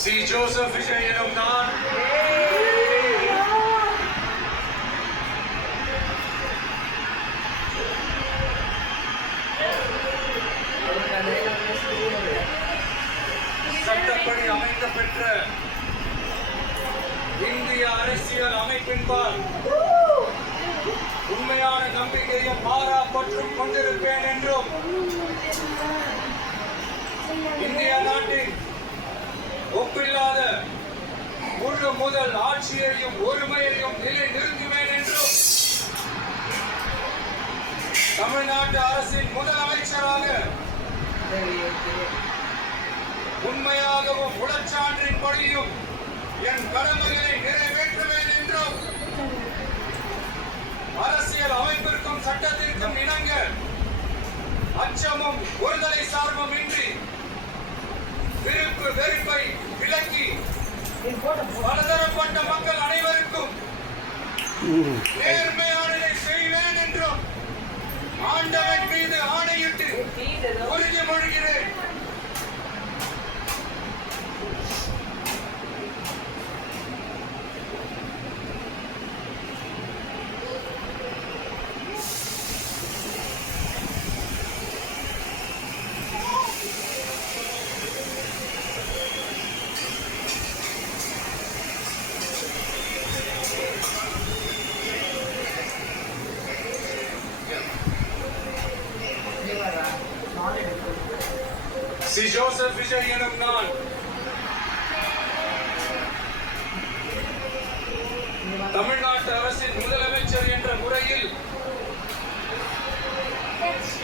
C Joseph Vijay எனும் நான் சட்டப்படி அமைக்கப்பெற்ற இந்திய அரசியல் அமைப்பின்பால் உண்மையான நம்பிக்கையும் மாறா பற்றும் கொண்டிருப்பேன் என்றும் இந்திய நாட்டின் ஒப்பில்லாத முழு முதல் ஆட்சியையும் ஒருமையையும் நிலை நிறுத்துவேன் என்றும் தமிழ்நாட்டு அரசின் முதலமைச்சராக உண்மையாகவும் உடற்சான்றின் படியும் என் கடமைகளை நிறைவேற்றுவேன் என்றும் அரசியல் அமைப்பிற்கும் சட்டத்திற்கும் இணங்க அச்சமும் ஒருதலை சார்பும் இன்றி விருப்பு வெறுப்பை விலக்கி பலதரப்பட்ட மக்கள் அனைவருக்கும் நேர்மையானதை செய்வேன் என்றும் ஆண்டவன் மீது ஆணையிட்டு உறுதிமொழிகிறேன். சி ஜோசப் விஜய் எனும் நான் தமிழ்நாட்டு அரசின் முதலமைச்சர் என்ற முறையில்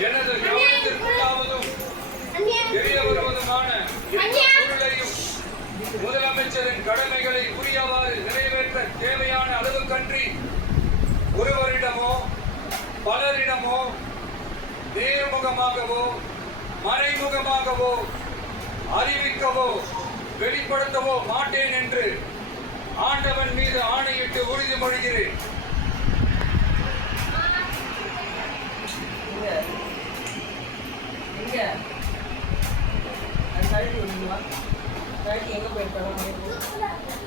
எனது கவனத்திற்குள்ளாவதும் தெரிய வருவதுமான பொருளையும் முதலமைச்சரின் கடமைகளை உரியவாறு நிறைவேற்ற தேவையான அளவுக்கன்றி ஒருவரிடமோ பலரிடமோ நேர்முகமாகவோ மறைமுகமாகவோ அறிவிக்கவோ வெளிப்படுத்தவோ மாட்டேன் என்று ஆண்டவன் மீது ஆணையிட்டு உறுதிமொழிகிறேன். எங்க போயிருக்கோம்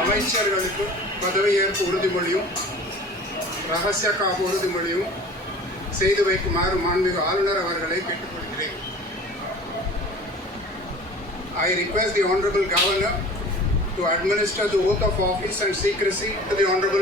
அமைச்சர்களுக்கு பதவியேற்பு உறுதிமொழியும் ரகசிய காப்பு உறுதிமொழியும் செய்து வைக்குமாறு மாண்புமிகு ஆளுநர் அவர்களை கேட்டுக்கொள்கிறேன். I request the Honorable Governor to administer the oath of office and secrecy to the Honorable